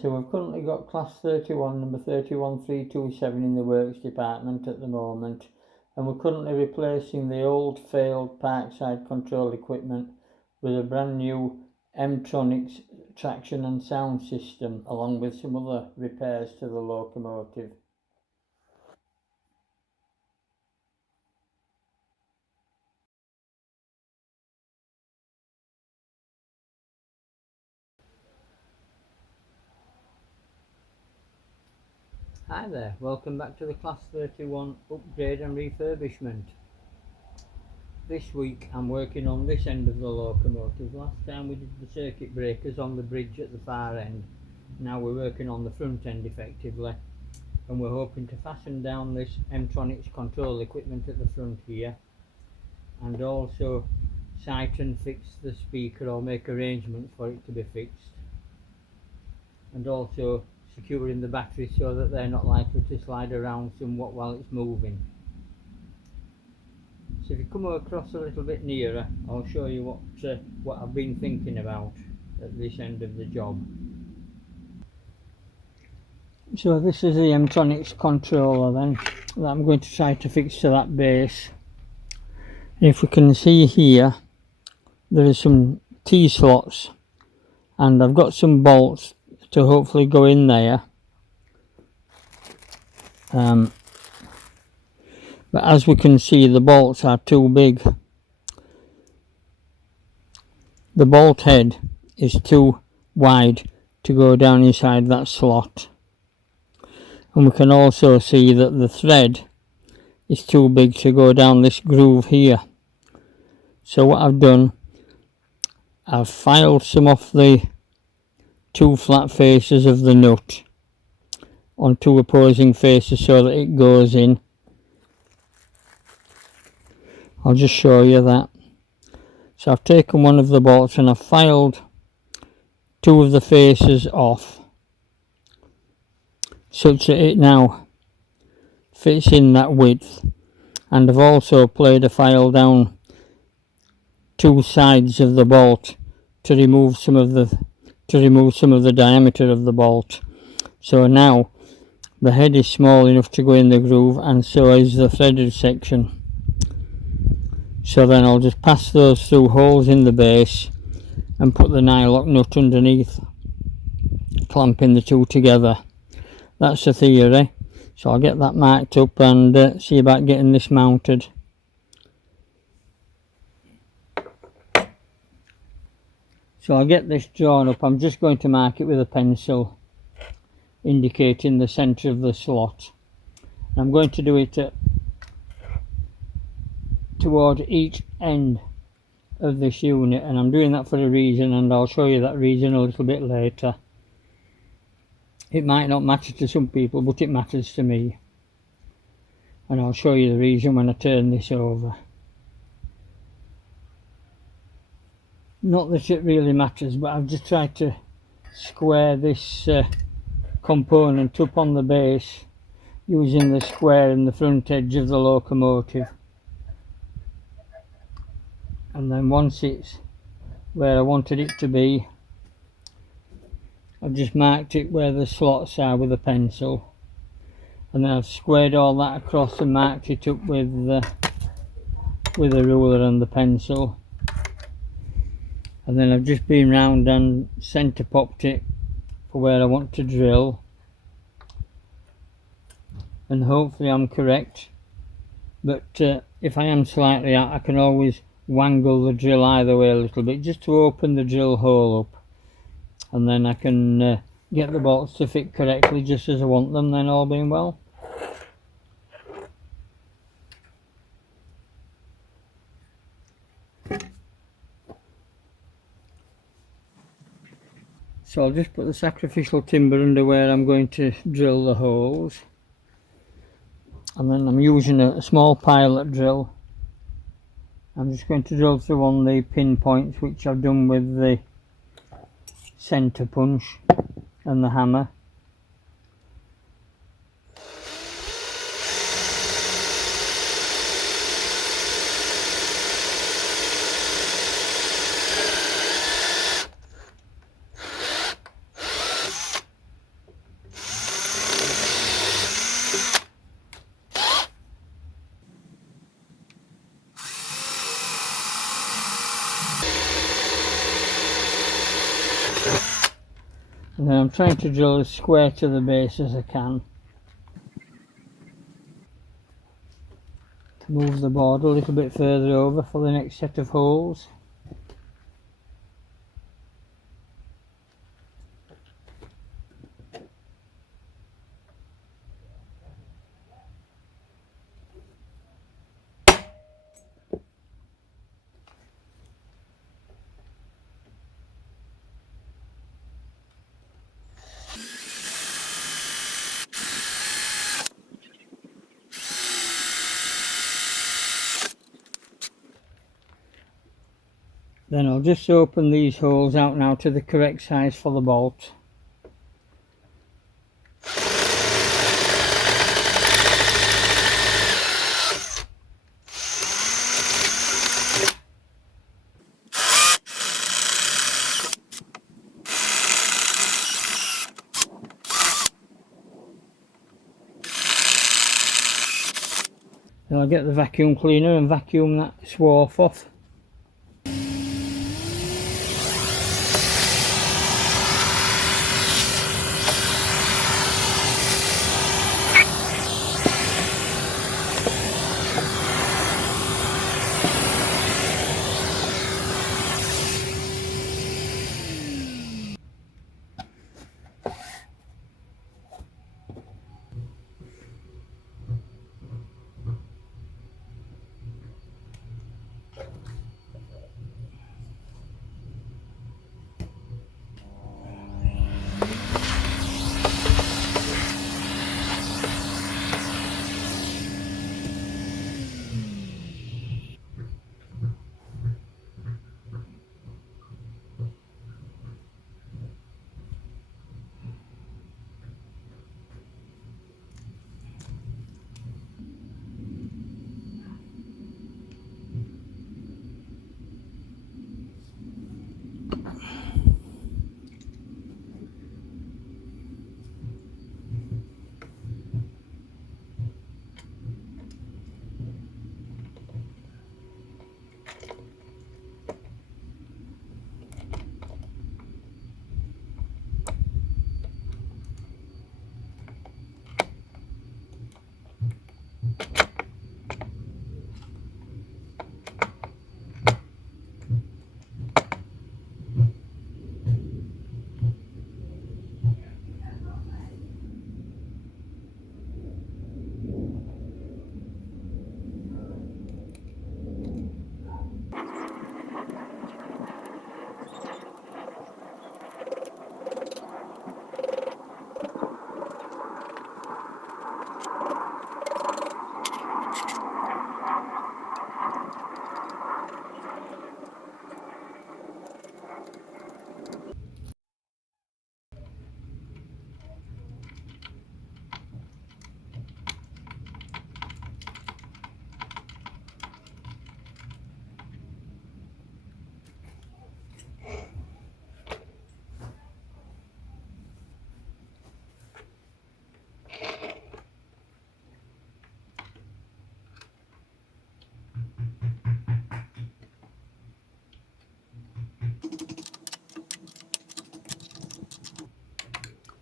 So we've currently got class 31, number 31327 in the works department at the moment, and we're currently replacing the old failed parkside control equipment with a brand new M-Tronics traction and sound system, along with some other repairs to the locomotive. Hi there, welcome back to the Class 31 upgrade and refurbishment. This week I'm working on this end of the locomotive. Last time we did the circuit breakers on the bridge at the far end. Now we're working on the front end effectively, and we're hoping to fasten down this M-Tronics control equipment at the front here, and also sight and fix the speaker or make arrangements for it to be fixed, and also securing the batteries so that they're not likely to slide around somewhat while it's moving. So if you come across a little bit nearer, I'll show you what I've been thinking about at this end of the job. So this is the M-Tronics controller then that I'm going to try to fix to that base. And if we can see here, there are some T-slots, and I've got some bolts to hopefully go in there. But as we can see, the bolts are too big. The bolt head is too wide to go down inside that slot. And we can also see that the thread is too big to go down this groove here. So what I've done, I've filed some off the two flat faces of the nut on two opposing faces so that it goes in. I'll just show you that. So I've taken one of the bolts and I've filed two of the faces off such that it now fits in that width, and I've also played a file down two sides of the bolt to remove some of the diameter of the bolt. So now the head is small enough to go in the groove, and so is the threaded section. So then I'll just pass those through holes in the base and put the nylock nut underneath, clamping the two together. That's the theory. So I'll get that marked up and see about getting this mounted. So I'll get this drawn up. I'm just going to mark it with a pencil, indicating the centre of the slot. I'm going to do it toward each end of this unit, and I'm doing that for a reason, and I'll show you that reason a little bit later. It might not matter to some people, but it matters to me, and I'll show you the reason when I turn this over. Not that it really matters, but I've just tried to square this component up on the base using the square in the front edge of the locomotive. And then once it's where I wanted it to be, I've just marked it where the slots are with a pencil, and then I've squared all that across and marked it up with a ruler and the pencil, and then I've just been round and centre popped it for where I want to drill, and hopefully I'm correct. But if I am slightly out, I can always wangle the drill either way a little bit just to open the drill hole up, and then I can get the bolts to fit correctly just as I want them, then all being well. So I'll just put the sacrificial timber under where I'm going to drill the holes, and then I'm using a small pilot drill. I'm just going to drill through on the pinpoints, which I've done with the centre punch and the hammer. And then I'm trying to drill as square to the base as I can to move the board a little bit further over for the next set of holes. Then I'll just open these holes out now to the correct size for the bolt. Then I'll get the vacuum cleaner and vacuum that swarf off.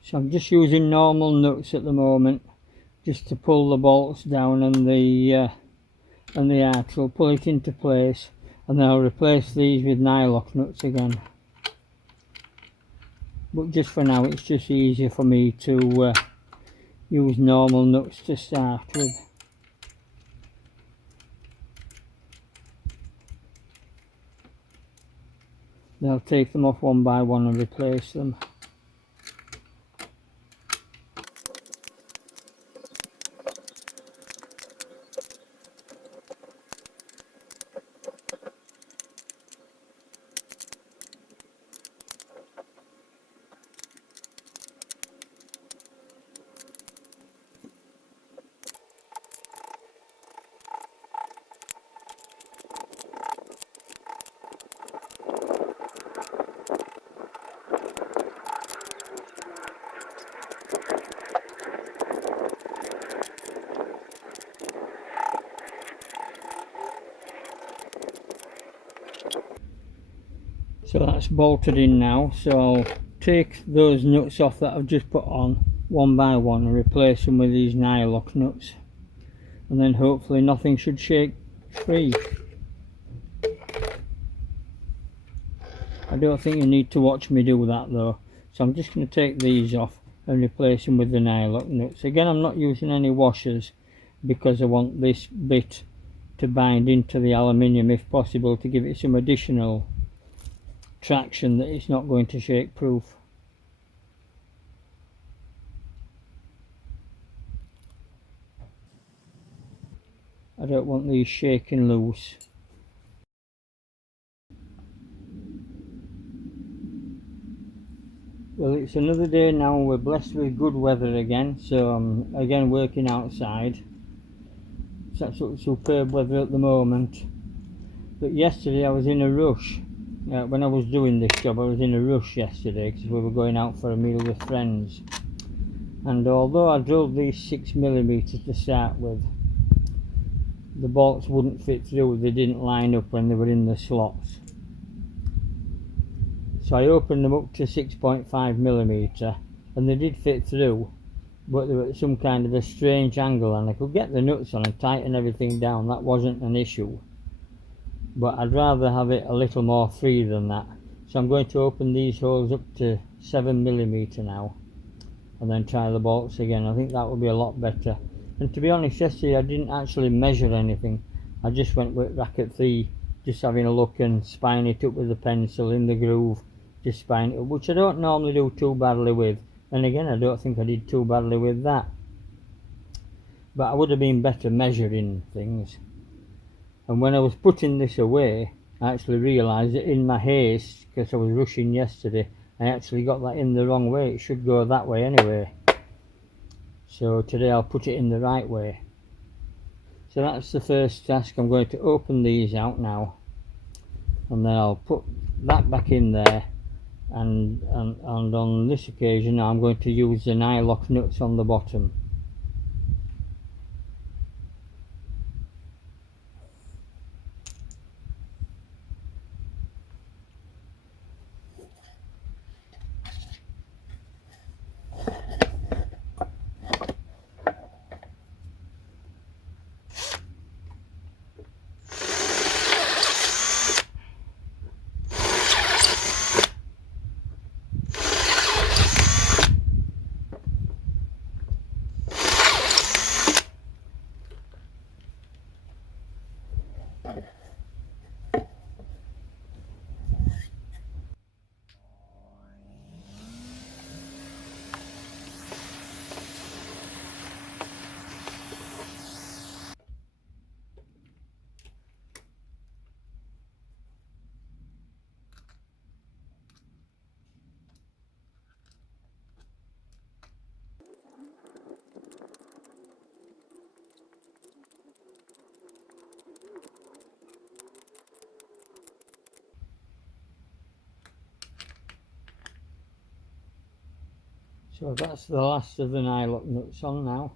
So I'm just using normal nuts at the moment, just to pull the bolts down and the arch. Will pull it into place, and then I'll replace these with nylock nuts again. But just for now, it's just easier for me to use normal nuts to start with. Then I'll take them off one by one and replace them. So that's bolted in now, so I'll take those nuts off that I've just put on one by one and replace them with these nylock nuts, and then hopefully nothing should shake free. I don't think you need to watch me do that though, so I'm just going to take these off and replace them with the nylock nuts. Again, I'm not using any washers because I want this bit to bind into the aluminium if possible, to give it some additional traction that it's not going to shake proof. I don't want these shaking loose. Well, it's another day now. We're blessed with good weather again, so I'm again working outside. It's absolutely superb weather at the moment. But yesterday I was in a rush. When I was doing this job, I was in a rush yesterday because we were going out for a meal with friends. And although I drilled these 6mm to start with, the bolts wouldn't fit through. They didn't line up when they were in the slots. So I opened them up to 6.5mm and they did fit through, but they were at some kind of a strange angle, and I could get the nuts on and tighten everything down. That wasn't an issue, but I'd rather have it a little more free than that. So I'm going to open these holes up to 7mm now and then try the bolts again. I think that will be a lot better. And to be honest, yesterday I didn't actually measure anything. I just went with bracket 3, just having a look and spine it up with a pencil in the groove, just spine it up, which I don't normally do too badly with. And again, I don't think I did too badly with that, but I would have been better measuring things. And when I was putting this away, I actually realised that in my haste, because I was rushing yesterday, I actually got that in the wrong way. It should go that way anyway. So today I'll put it in the right way. So that's the first task. I'm going to open these out now, and then I'll put that back in there. And on this occasion I'm going to use the nylock nuts on the bottom. So that's the last of the nylock nuts on now.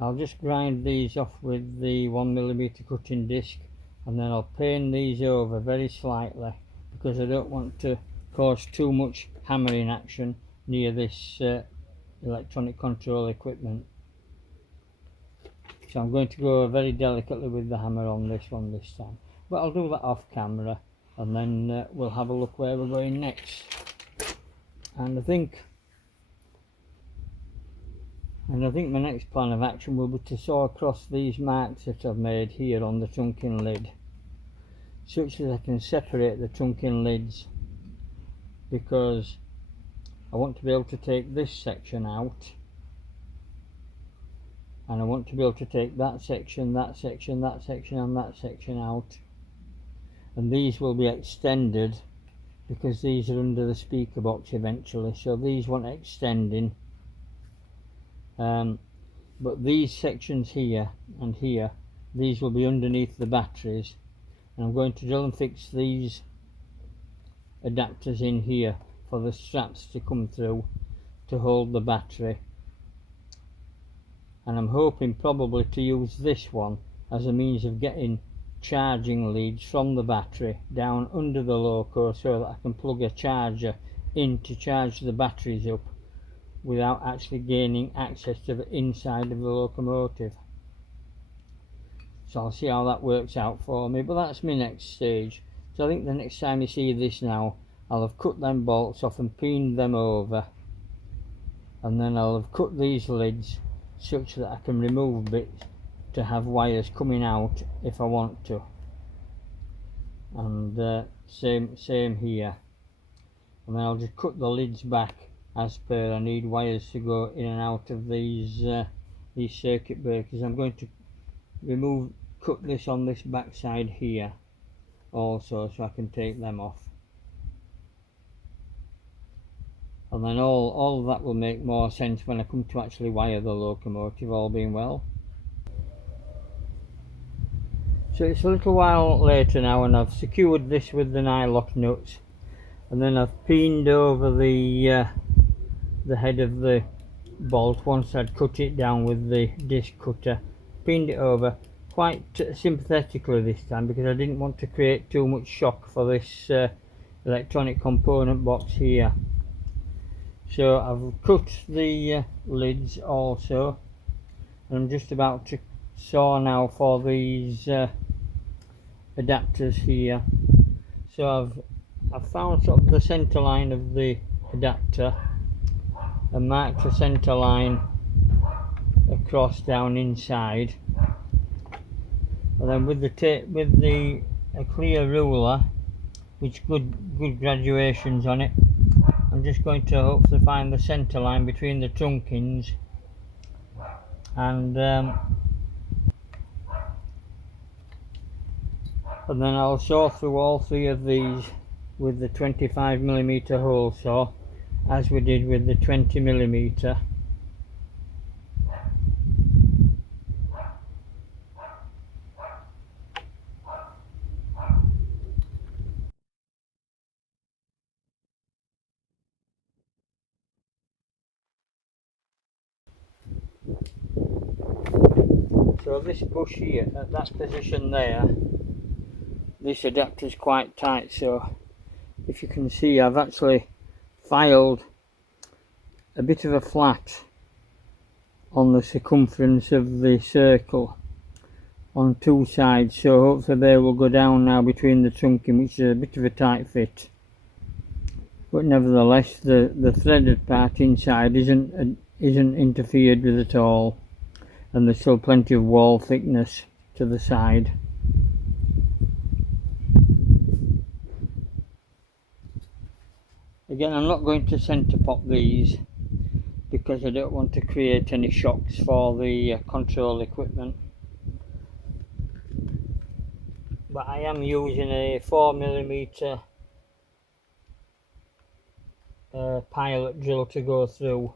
I'll just grind these off with the 1mm cutting disc, and then I'll plane these over very slightly because I don't want to cause too much hammering action near this electronic control equipment. So I'm going to go very delicately with the hammer on this one this time, but I'll do that off camera, and then we'll have a look where we're going next. And I think my next plan of action will be to saw across these marks that I've made here on the trunking lid, such that I can separate the trunking lids, because I want to be able to take this section out, and I want to be able to take that section, that section, that section and that section out, and these will be extended because these are under the speaker box eventually, so these want extending. But these sections here and here, these will be underneath the batteries, and I'm going to drill and fix these adapters in here for the straps to come through to hold the battery, and I'm hoping probably to use this one as a means of getting charging leads from the battery down under the loco, so that I can plug a charger in to charge the batteries up without actually gaining access to the inside of the locomotive. So I'll see how that works out for me, but that's my next stage. So I think the next time you see this now, I'll have cut them bolts off and peened them over, and then I'll have cut these lids such that I can remove bits to have wires coming out if I want to. And same here. And then I'll just cut the lids back as per I need wires to go in and out of these circuit breakers. I'm going to cut this on this back side here also, so I can take them off. And then all of that will make more sense when I come to actually wire the locomotive, all being well. So it's a little while later now, and I've secured this with the nylock nuts, and then I've peened over the head of the bolt once I'd cut it down with the disc cutter. Peened it over quite sympathetically this time, because I didn't want to create too much shock for this electronic component box here. So I've cut the lids also, and I'm just about to saw now for these adapters here. So I've found sort of the center line of the adapter and marked the center line across down inside, and then with a clear ruler with good graduations on it, I'm just going to hopefully find the center line between the trunkings, and then I'll saw through all three of these with the 25mm hole saw, as we did with the 20mm. So this bush here, at that position there, this adapter is quite tight, so if you can see, I've actually filed a bit of a flat on the circumference of the circle on two sides, so hopefully they will go down now between the trunking, which is a bit of a tight fit, but nevertheless the threaded part inside isn't interfered with at all, and there's still plenty of wall thickness to the side. Again, I'm not going to centre pop these because I don't want to create any shocks for the control equipment, but I am using a 4mm pilot drill to go through.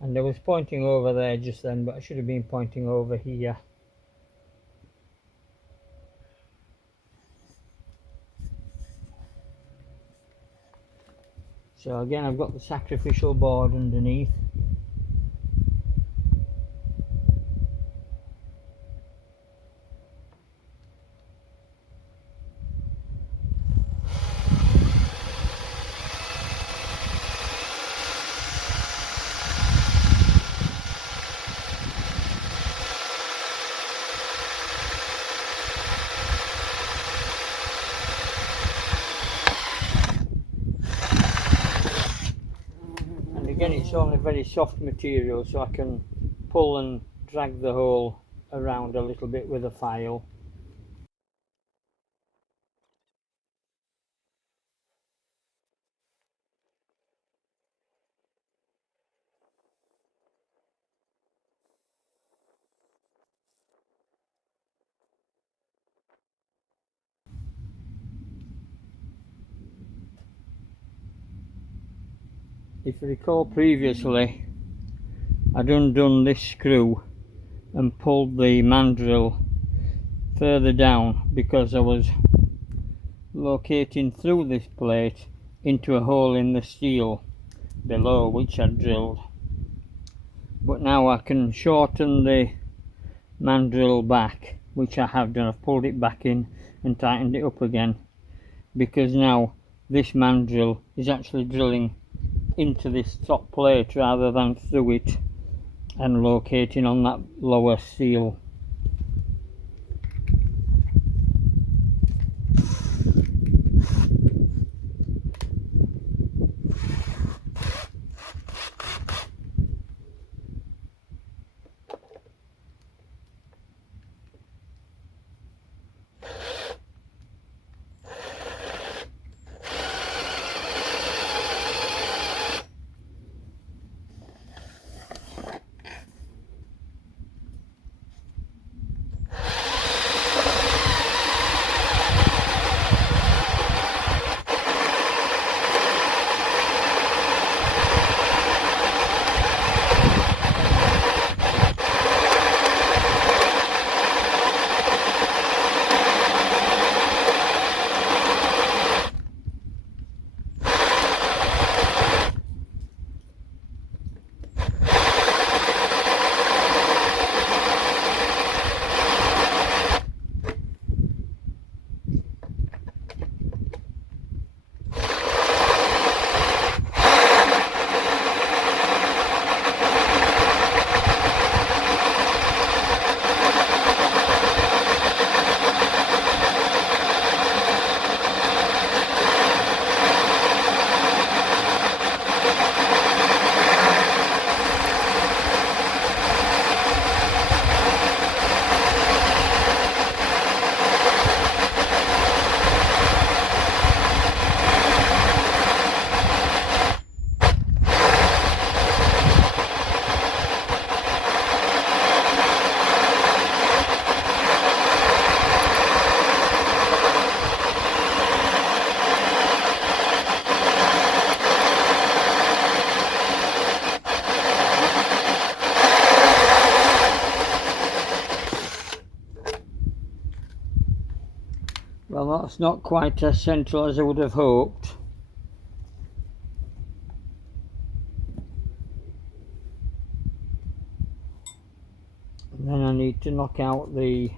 And I was pointing over there just then, but I should have been pointing over here. So again, I've got the sacrificial board underneath. And again, it's only very soft material, so I can pull and drag the hole around a little bit with a file. If you recall previously, I'd undone this screw and pulled the mandrel further down because I was locating through this plate into a hole in the steel below which I drilled. But now I can shorten the mandrel back, which I have done. I've pulled it back in and tightened it up again, because now this mandrel is actually drilling into this top plate rather than through it and locating on that lower steel. Well, that's not quite as central as I would have hoped. And then I need to knock out this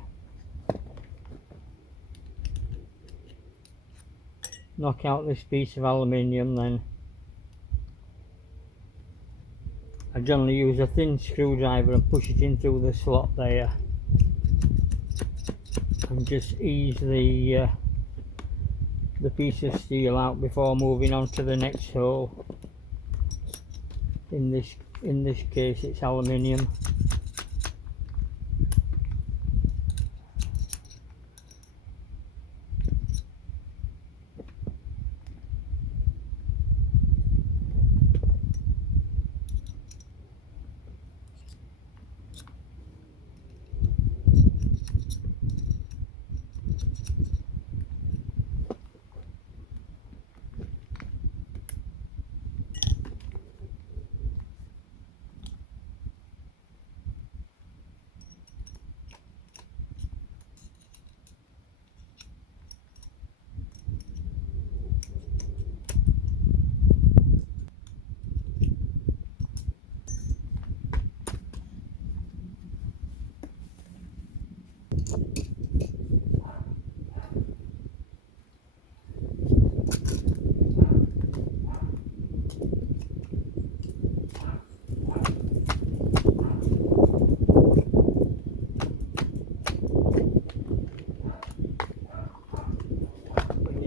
piece of aluminium. Then I generally use a thin screwdriver and push it in through the slot there, and just ease the piece of steel out before moving on to the next hole. In this case it's aluminium.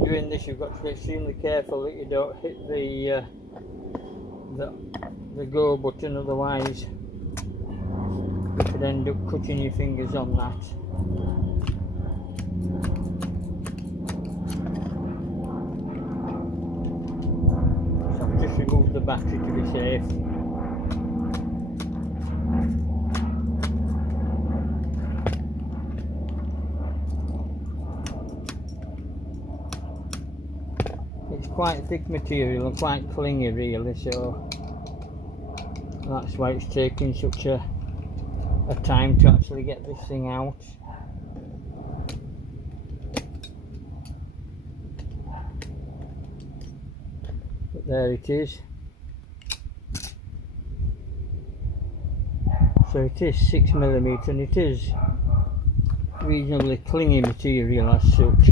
Doing this, you've got to be extremely careful that you don't hit the go button, otherwise you could end up cutting your fingers on that. So I've just removed the battery to be safe. quite thick material and quite clingy really, so that's why it's taking such a time to actually get this thing out. But there it is. So it is 6mm and it is reasonably clingy material as such.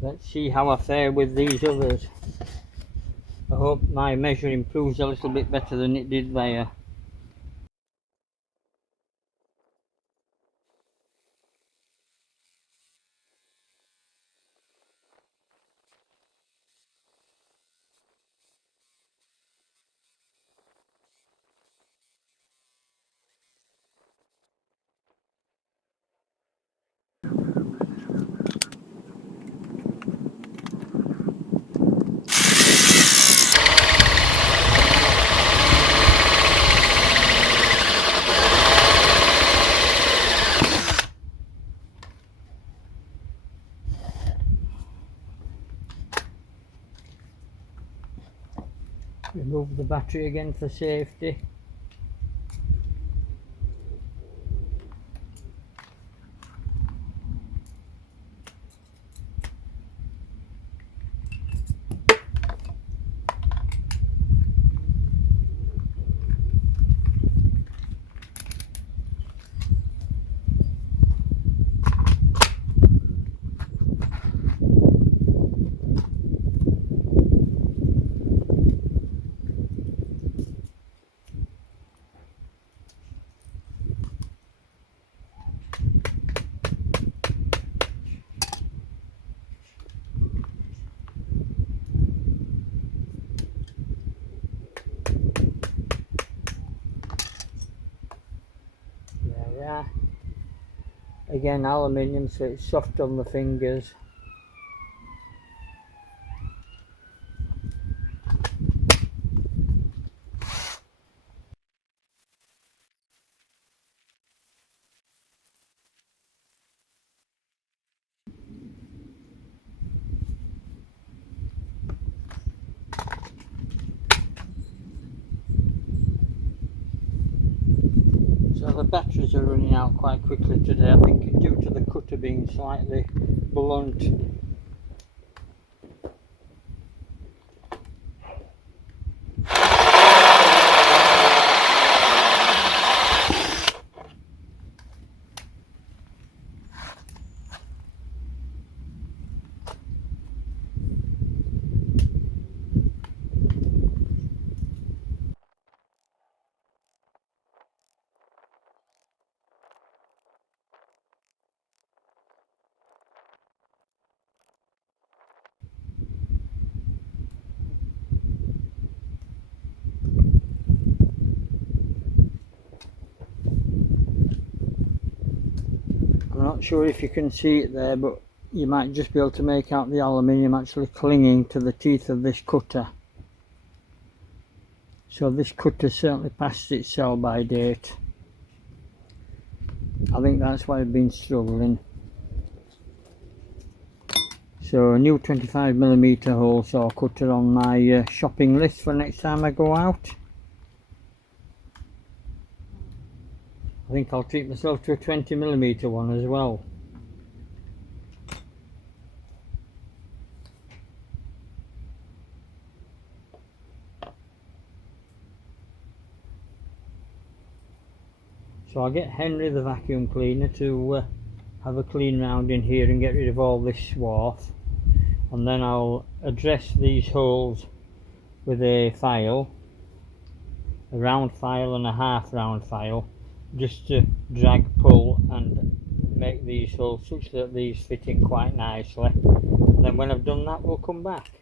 Let's see how I fare with these others. I hope my measure improves a little bit better than it did there. Remove the battery again for safety. There we are. Again, aluminium, so it's soft on the fingers. So the batteries are running out quite quickly today, I think due to the cutter being slightly blunt. I'm not sure if you can see it there, but you might just be able to make out the aluminium actually clinging to the teeth of this cutter. So this cutter certainly passed its sell by date. I think that's why I've been struggling. So a new 25mm hole saw cutter on my shopping list for next time I go out. I think I'll treat myself to a 20mm one as well. So I'll get Henry the vacuum cleaner to have a clean round in here and get rid of all this swarf, and then I'll address these holes with a file, a round file and a half round file, just to drag, pull and make these holes such that these fit in quite nicely. And then when I've done that, we'll come back.